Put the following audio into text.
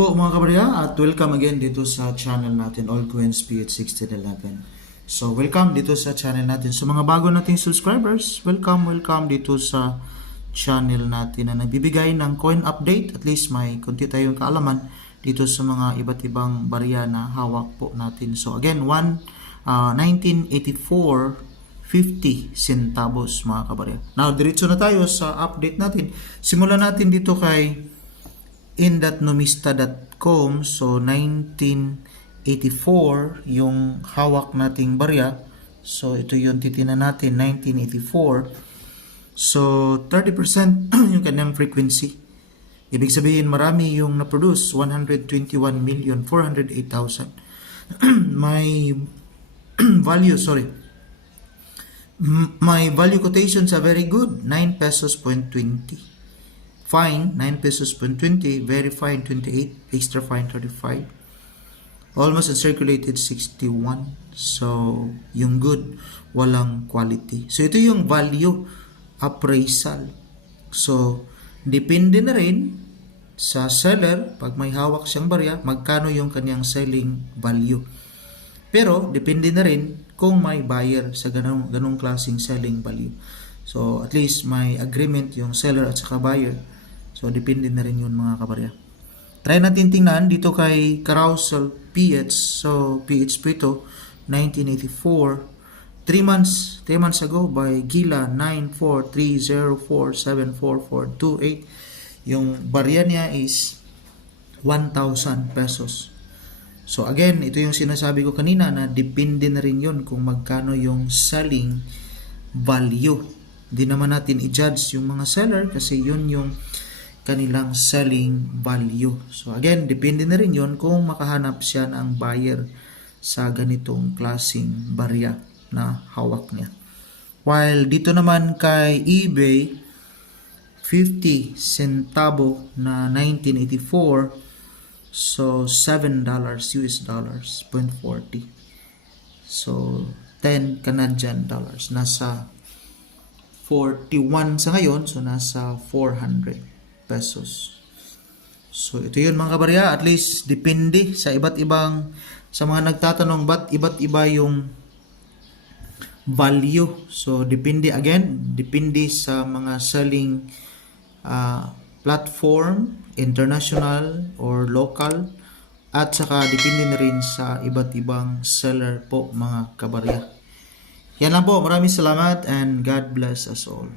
Po mga kabarya at welcome again dito sa channel natin All Coins PH1611. So welcome dito sa channel natin. Sa mga bago nating subscribers, welcome dito sa channel natin na nagbibigay ng coin update. At least may konti tayong kaalaman dito sa mga iba't ibang barya na hawak po natin. So again, 1984 50 centavos mga kabarya. Now diretso na tayo sa update natin. Simulan natin dito kay in.numista.com. So 1984 yung hawak nating barya. So ito yung titingnan natin, 1984. So 30% yung kanyang frequency. Ibig sabihin marami yung na-produce, 121,408,000. May value, my value quotations are very good, 9 pesos point 20. Fine, 9 pesos point 20. Very fine, 28. Extra fine, 35. Almost uncirculated, 61. So, yung good, walang quality. So, ito yung value appraisal. So, depende na rin sa seller, pag may hawak siyang barya, magkano yung kanyang selling value. Pero, depende na rin kung may buyer sa ganong klaseng selling value. So, at least may agreement yung seller at saka buyer. So, depende na rin yun mga kabarya. Try natin tingnan dito kay Carousel PH. So, PH po ito, 1984. 3 months ago by Gila 94304744428. Yung barya niya is 1,000 pesos. So, again, ito yung sinasabi ko kanina na depende na rin yun kung magkano yung selling value. Hindi naman natin i-judge yung mga seller kasi yun yung kanilang selling value. So again, depende na rin yun kung makahanap siya ng buyer sa ganitong klaseng barya na hawak niya. While dito naman kay eBay, 50 centavo na 1984, so $7 US dollars, 0.40. So 10 Canadian dollars. Nasa 41 sa ngayon, so nasa 400 pesos. So ito yun mga kabarya, at least depende sa iba't ibang, sa mga nagtatanong ba't iba't iba yung value. So depende sa mga selling platform, international or local, at saka depende na rin sa iba't ibang seller po mga kabarya. Yan lang po, maraming salamat and God bless us all.